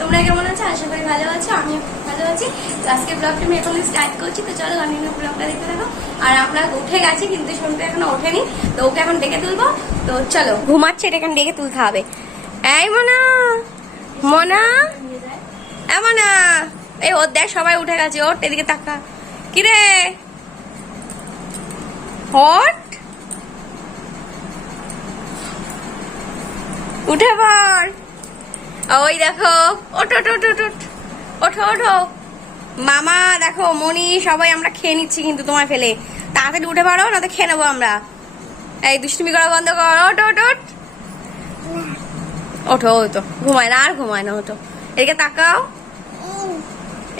তোমরা কেমন আছো? ভালো ভালো আছি। আজকে আমি করছি, তো চলো আর উঠে গেছি, কিন্তু এখনও ওঠেনি, তো ওকে এখন ডেকে তুলবো। তো চলো এটা এখন ডেকে তুলতে হবে। এই ওর দেখ, সবাই উঠে গেছে, ওর এদিকে তাকা। কিরে? হট উঠে পড় ওই দেখো, ওঠো ওঠো ওঠো ওঠো মামা, দেখো মনি সবাই আমরা খেয়ে নিচ্ছি কিন্তু তোমায় ফেলে। তাড়াতাড়ি উঠে পারো না তো খেয়ে নেব আমরা। এই দুষ্টুমি করা, বন্ধ করো। ওঠো ওঠো, ওঠ। ওঠো ঘুমায় না, আর ঘুমায় না ওঠো এদিকে তাকাও।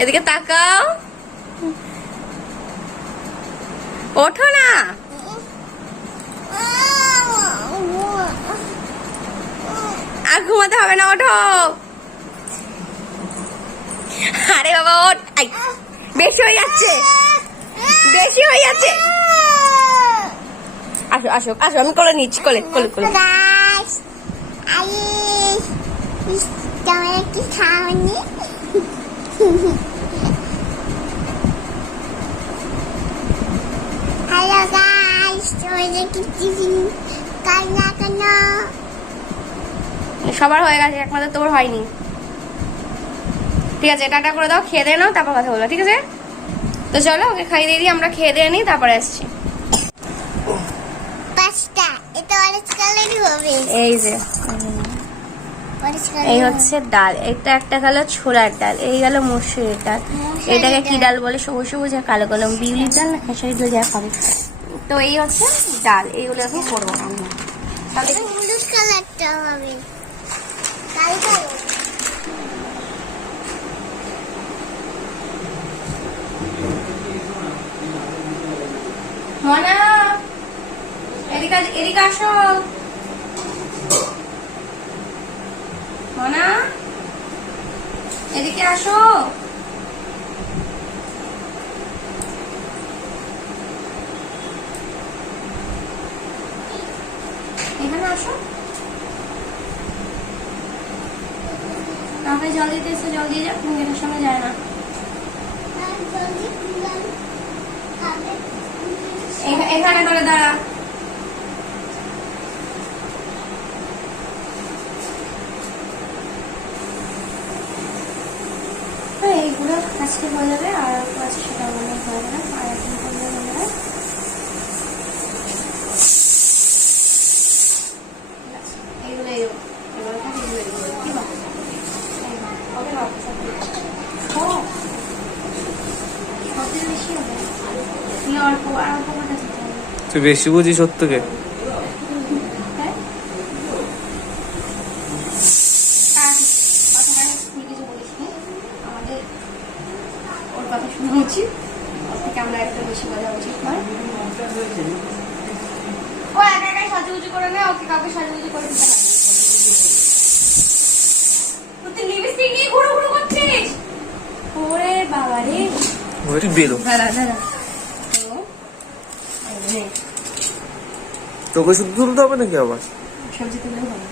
এদিকে তাকাও। ওঠো না। আর ঘুমাতে হবে না ওঠো। আরে বাবা ওঠ। বেশি হয়ে যাচ্ছে। বেশি হয়ে যাচ্ছে। আসো আসো আসো আমি কোলে নিচ্ছি কোলে কোলে কোলে। Guys, Alice, তোমার একটু খাওয়ানি হ্যালো গাইস সবার হয়ে গেছে একমাত্র তোর হয়নি। ঠিক আছে টাটা করে দাও খেয়ে দিয়ে নাও তারপর কথা বলব ঠিক আছে? তো চলো ওকে খাইয়ে দিয়ে দিই আমরা খেয়ে দিয়ে নিই তারপরে আসছি। এই যে এই হচ্ছে ডাল এটা একটা গেল ছোলার ডাল এই গেল মসুরের ডাল। এটাকে কি ডাল। বলে সবুজ সবুজ আর কালো কালো বিউলির ডাল না খেসারি ডাল যা খাবে। তো এই হচ্ছে ডাল এইগুলো এখন করব আমরা। হলুদ কালারটা হবে কালো কালো মনা এদিকে আস- এদিকে আসো মনা? এদিকে আসো। এখানে আসো। আমাকে জল দিতে এসে জল দিয়ে তুমি গেটের সামনে যায় না। এখানে করে দাঁড়া হ্যাঁ, এইগুলো আজকে হয়ে যাবে আর একটু আছে সেটা মনে হয় যাবে আর এখন করলে হয়ে যাবে এইগুলো এইগুলো এগুলো থাকে এগুলো এগুলো কি বা ওকে না ও সবচেয়ে বেশি হবে তুমি অল্প আর অল্প কটা দিতে হবে তুই বেশি বুঝিস সত্যকে হ্যাঁ? আর কথাটা তুই কিছু বলিসনি। আমাদের ওর কথা শোনা উচিত। ওর থেকে আমরা একটু বেশি বোঝা উচিত নয়। ও একা একাই সাজুগুজু করে নেয়, ওকে কাউকে সাজুগুজু করে দিতে হয় তুই লিপস্টিক নিয়ে ঘুরু ঘুরু করছিস? ওরে বাবা রে। তুই বেরো দাঁড়া, দাঁড়া। তো, তোকে শুধু তুলতে হবে নাকি আবার? সবজি তুলে হবে।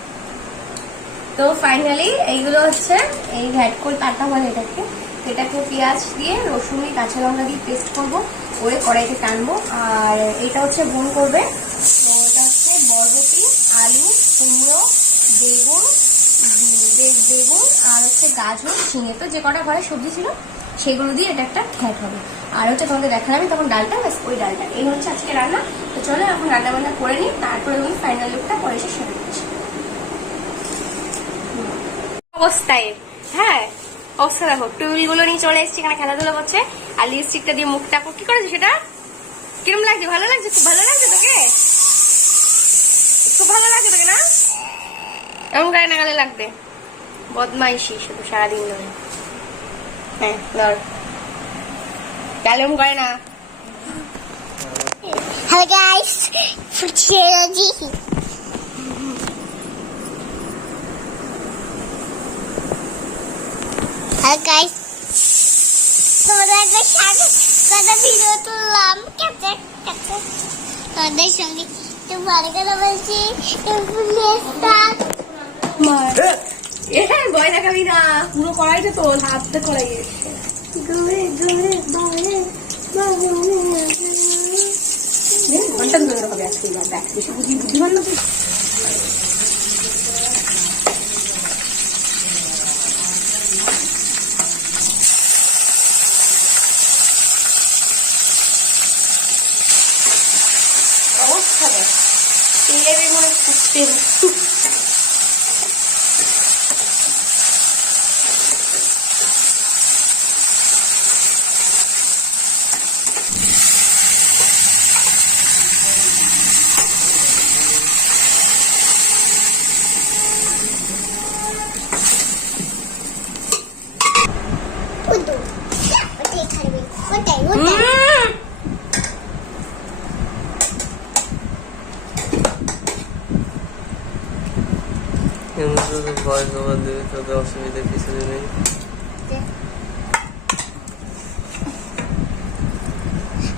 তো ফাইনালি এইগুলো হচ্ছে এই পাতা বলে এটাকে। এটাকে পেঁয়াজ দিয়ে রসুন কাঁচা লঙ্কা দিয়ে পেস্ট করব। করে কড়াইতে টানবো। আর এটা হচ্ছে বোন করবে। তো এটা হচ্ছে বরবটি আলু কুমড়ো বেগুন উম, বে- বেগুন আর হচ্ছে গাজর, ঝিঙে তো যে কটা ঘরে সবজি ছিল, সেগুলো দিয়ে এটা একটা ঘ্যাট হবে। আর হচ্ছে তোমাকে দেখালাম আমি তখন ডালটা, ব্যাস ওই ডালটা। এই হচ্ছে আজকে রান্না। তো চলো এখন রান্না বান্না করে নিই, তারপরে আমি ফাইনাল লুকটা পরে এসে সেরে দিচ্ছি হ্যাঁ অবস্থা দেখো নিয়ে চলে এসেছি, এখানে খেলাধুলা করছে, আর লিপস্টিকটা দিয়ে কি করেছে সেটা? লাগছে? ভালো লাগছে খুব ভালো লাগছে তোকে? খুব ভালো লাগছে তোকে না? এমন গায়ে নাগালে লাগবে। বদমাইশি শুধু সারাদিন ধরে। হ্যাঁ ধর। তাহলে করে না। হ্যালো গাইস ফুচকেরাজি হ্যালো গাইস তোমরা একটা সাথে সাথে ভিডিও তুললাম কেটে কেটে তোমাদের সঙ্গে একটু ভালো করে বলছি। একটু ভুলে ভয় না, পুরো কড়াইটা তো হাততে কড়াই এসছে ঘণ্টা হবে আজকে এবার বুদ্ধি বুদ্ধিমান না অবস্থা দেখ। তেলে বেগুনে ফুটতে ভয় দেবে তোদের অসুবিধা কিছু নেই।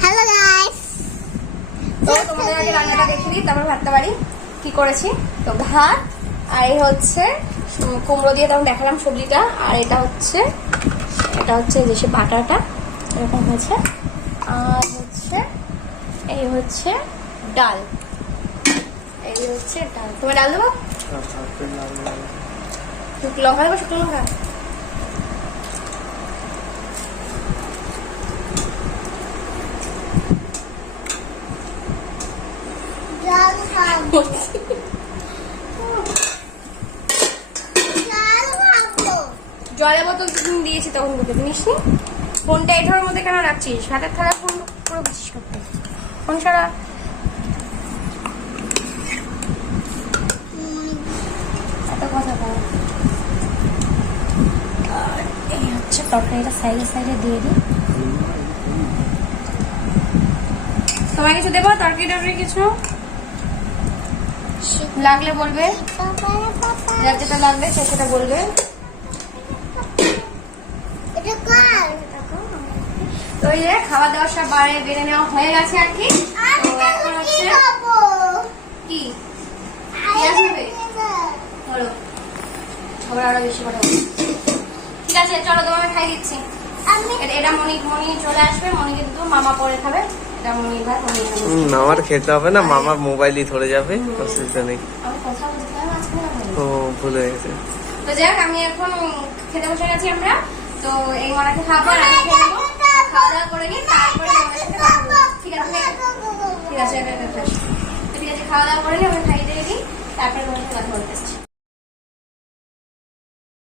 হ্যালো গাইস তো তোমাদের আগে রান্নাটা দেখে দিই তারপর ভাতটা বাড়ি। কি করেছি? তো ভাত আর এই হচ্ছে কুমড়ো দিয়ে তখন দেখালাম সবজিটা আর এটা হচ্ছে এটা হচ্ছে যে সে বাটাটা এরকম হয়েছে। আর হচ্ছে এই হচ্ছে ডাল। এই হচ্ছে ডাল। তোমার ডাল দেবো? শুকনো লঙ্কা দেবো শুকনো লঙ্কা? জলের বোতল তো তুমি দিয়েছি তখন বুকে নিস নি? ফোনটা এটার মধ্যে কেন রাখছিস? হাতের থালা ফোন পুরো বুঝিস করতে ফোন সারা এত কথা বল আর এই হচ্ছে তরকারিটা সাইডে সাইডে দিয়ে দিই। তোমার কিছু দেবো? তরকারি টরকারি কিছু? লাগলে বলবে। যার যেটা লাগবে সে সেটা বলবে। তো এই যে খাওয়া দাওয়া সব বাড়ি বেড়ে নেওয়া হয়ে গেছে আর কি। তো এখন হচ্ছে কি আরে নেবে? বলো। খবর আরও বেশি। ঠিক আছে চলো তোমাকে খাই দিচ্ছি। এটা- মনি মনি চলে আসবে মনি কিন্তু মামা পরে খাবে। এটা মনি ভাত মনি আমার খেতে হবে না মামার মোবাইলই ধরে যাবে অসুবিধা নেই। ও ভুলে গেছে। তো যাক আমি এখন খেতে বসে গেছি আমরা। তো এই মনাকে খাব আর আমি খেয়ে খাওয়া দাওয়া করে নিই তারপরে। ঠিক আছে ঠিক আছে খাস। তো ঠিক আছে খাওয়া দাওয়া করে নিই আমি খাইয়ে দিয়ে দিই। তারপরে তোমার সাথে কথা বলতে